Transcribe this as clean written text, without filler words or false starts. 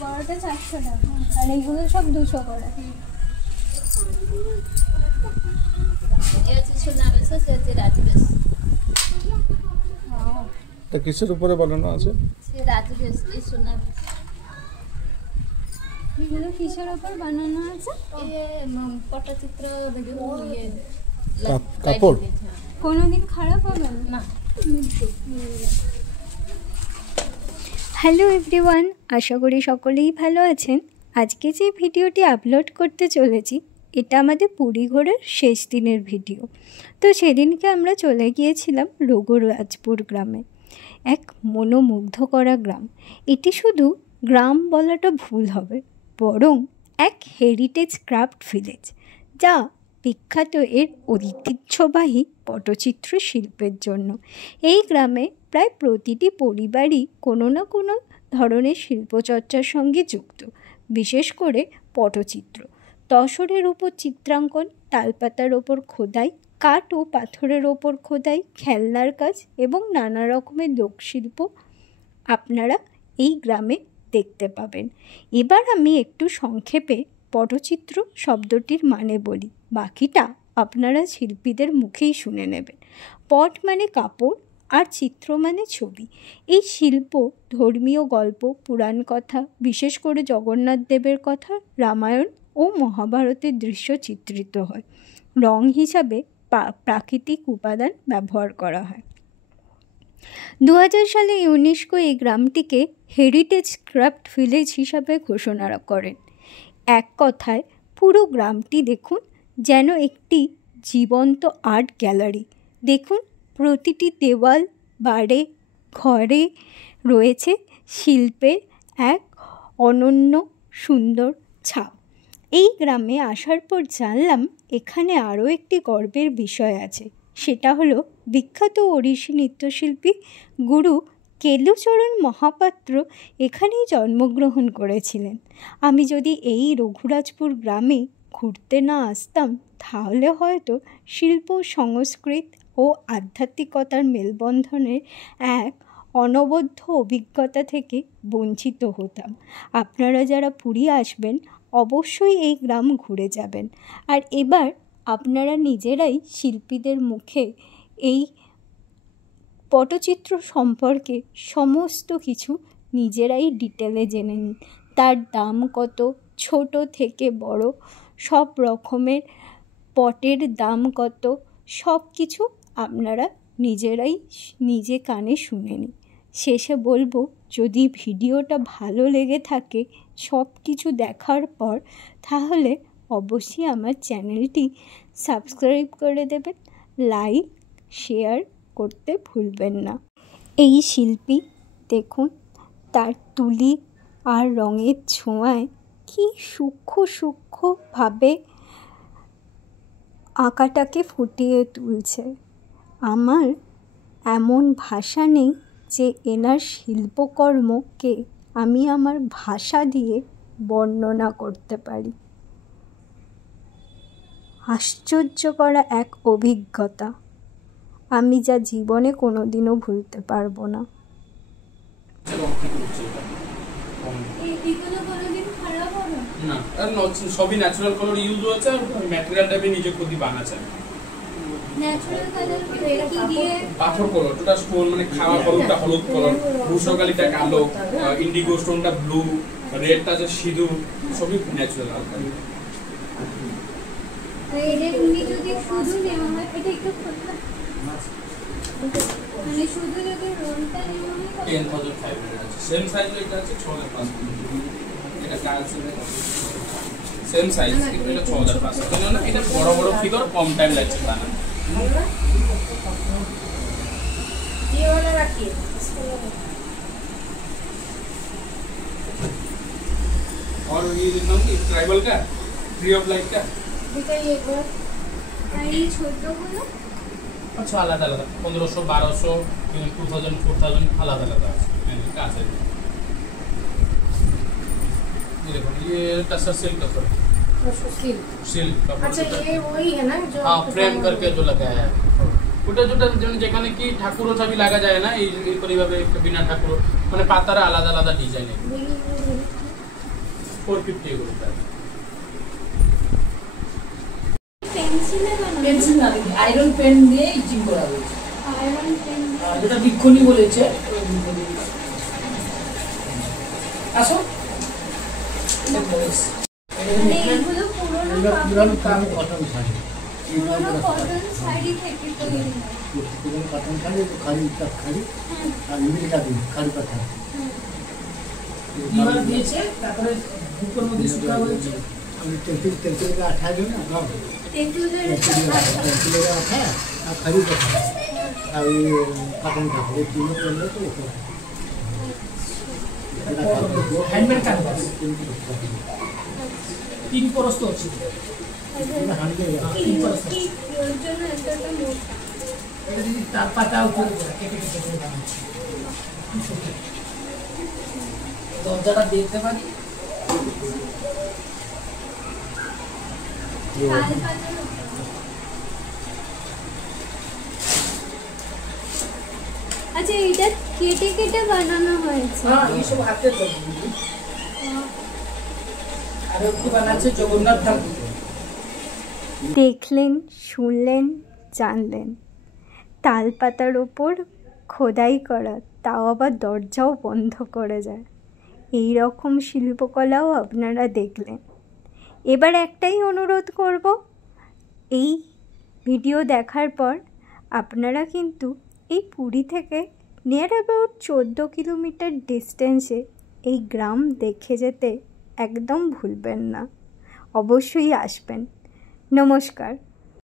বড়টা 400 টাকা আর এইগুলো সব 200 করে। কিসের উপরে বানানো আছে? এগুলো কিসের উপর বানানো আছে? পটচিত্র কাপড় কোনোদিন খারাপ হবে না। হ্যালো এভরিওয়ান, আশা করি সকলেই ভালো আছেন। আজকে যে ভিডিওটি আপলোড করতে চলেছি এটা আমাদের পুরী ঘোরার শেষ দিনের ভিডিও। তো সেদিনকে আমরা চলে গিয়েছিলাম রঘুরাজপুর গ্রামে, এক মনোমুগ্ধ করা গ্রাম। এটি শুধু গ্রাম বলাটা ভুল হবে, বরং এক হেরিটেজ ক্রাফট ভিলেজ, যা বিখ্যাত এর ঐতিহ্যবাহী পটচিত্র শিল্পের জন্য। এই গ্রামে প্রায় প্রতিটি পরিবারই কোনো না কোনো ধরনের শিল্পচর্চার সঙ্গে যুক্ত, বিশেষ করে পটচিত্র। তসরের ওপর চিত্রাঙ্কন, তালপাতার ওপর খোদাই, কাঠ ও পাথরের ওপর খোদাই, খেলনার কাজ এবং নানা রকমের লোকশিল্প আপনারা এই গ্রামে দেখতে পাবেন। এবার আমি একটু সংক্ষেপে পটচিত্র শব্দটির মানে বলি, বাকিটা আপনারা শিল্পীদের মুখেই শুনে নেবেন। পট মানে কাপড় আর চিত্র মানে ছবি। এই শিল্প ধর্মীয় গল্প, পুরাণ কথা, বিশেষ করে জগন্নাথ দেবের কথা, রামায়ণ ও মহাভারতের দৃশ্য চিত্রিত হয়। রং হিসাবে প্রাকৃতিক উপাদান ব্যবহার করা হয়। 2000 সালে ইউনেস্কো এই গ্রামটিকে হেরিটেজ ক্রাফট ভিলেজ হিসাবে ঘোষণা করেন। এক কথায় পুরো গ্রামটি দেখুন যেন একটি জীবন্ত আর্ট গ্যালারি। দেখুন প্রতিটি দেওয়াল, বাড়ি, ঘরে রয়েছে শিল্পের এক অনন্য সুন্দর ছাপ। এই গ্রামে আসার পর জানলাম এখানে আরও একটি গর্বের বিষয় আছে, সেটা হলো বিখ্যাত ওড়িশি নৃত্যশিল্পী গুরু কেলুচরণ মহাপাত্র এখানেই জন্মগ্রহণ করেছিলেন। আমি যদি এই রঘুরাজপুর গ্রামে ঘুরতে না আসতাম তাহলে হয়তো শিল্প, সংস্কৃত ও আধ্যাত্মিকতার মেলবন্ধনের এক অনবদ্য অভিজ্ঞতা থেকে বঞ্চিত হতাম। আপনারা যারা পুরী আসবেন অবশ্যই এই গ্রাম ঘুরে যাবেন। আর এবার আপনারা নিজেরাই শিল্পীদের মুখে এই পটচিত্র সম্পর্কে সমস্ত কিছু নিজেরাই ডিটেলে জেনে নিন। তার দাম কত, ছোট থেকে বড় সব রকমের পটের দাম কত, সব কিছু আপনারা নিজেরাই নিজে কানে শুনে নিন। শেষে বলবো, যদি ভিডিওটা ভালো লেগে থাকে সব কিছু দেখার পর, তাহলে অবশ্যই আমার চ্যানেলটি সাবস্ক্রাইব করে দেবেন, লাইক শেয়ার করতে ভুলবেন না। এই শিল্পী দেখুন তার তুলি আর রঙের ছোঁয়ায় কি সূক্ষ্মভাবে আঁকাটাকে ফুটিয়ে তুলছে। আমার এমন ভাষা নেই যে এনার শিল্পকর্মকে আমি আমার ভাষা দিয়ে বর্ণনা করতে পারি। আশ্চর্য করা এক অভিজ্ঞতা, আমি যা জীবনে কোনোদিনও ভুলতে পারবো না। না, সবই ন্যাচারাল কালার ইউজ হয়েছে, আর ম্যাটেরিয়ালটা আমি নিজে খুবই বানাচ্ছি। ন্যাচারাল কালার কি দিয়ে? পাথর কালার, ওটা স্টোন মানে খাওয়া হলুদটা হলুদ কালার, রুশকালিটা কালো, ইন্ডিগো স্টোনটা ব্লু, রেডটা যে সিঁদুর, সবই ন্যাচারাল। এদের তুমি যদি শুধু নেওয়া হয়, এটা একটু মানে শুধু যদি রোলটা নেওয়া হয় 10,500 আছে। সেম সাইজ এটা আছে 6,500। এটা কাজ সেম সাইজ, এটা 6,500। কেন না এটা বড় বড় ফিগার, কম টাইম লাগছে বানাতে। ये वाला रखिए, इसको और ये देखो कि ट्राइबल का ट्री ऑफ लाइफ का दिखाइए एक बार। আর এই ছোটগুলো अच्छा आलादा आलादा 1500, 1200, 2000, 4000 आलादा आलादा আছে। ये देखो ये टसर सिल्क का सिल्क कपड़ा अच्छा ये वही है ना जो हाँ फ्रेम करके जो लगाया है ওটা যেটা যেখানে কি ঠাকুরও ছবি লাগা যায় না এই পরিভাবে বিনা ঠাকুর মানে পাতার আলাদা আলাদা ডিজাইন 450 এগুলো পেন্সিলে বানানো পেন্সিল না আয়রন পেন দিয়ে ইচিং করা হয়েছে আয়রন পেন যেটা বিক্ষণি বলেছে আসো মানে এগুলো পুরোনো কটন শাড়ি কটন শাড়ি থেকে তৈরি হয় পুরোনো কটন শাড়ি তো খালি খালি আর ইংলিশটা দিন খালি পাতা এবার দিয়েছে তারপরে বুকের মধ্যে শুকা হয়েছে আমি তেল আঠা দিই না গাও তেঁতুলের তেলের আঠা আর খালি পাতা আর কটন কাপড় তিনটে করলে তো হ্যান্ডমেড ক্যানভাস 3 পরস্ত আছে এটা যদি তার পাতা উপরে কেটে কেটে বানাচ্ছে দরজাটা দেখতে পারি আচ্ছা এটা কেটে কেটে বানানো হয়েছে হ্যাঁ এইসব হাতের তৈরি আর একটু বানাচ্ছে জগন্নাথ ঠাকুর দেখলেন শুনলেন জানলেন তাল পাতার ওপর খোদাই করা তাও আবার দরজাও বন্ধ করে যায় এই রকম শিল্পকলাও আপনারা দেখলেন এবার একটাই অনুরোধ করব এই ভিডিও দেখার পর আপনারা কিন্তু এই পুরী থেকে নিয়ার অ্যাবাউট 14 কিলোমিটার ডিস্টেন্সে এই গ্রাম দেখে যেতে একদম ভুলবেন না অবশ্যই আসবেন নমস্কার।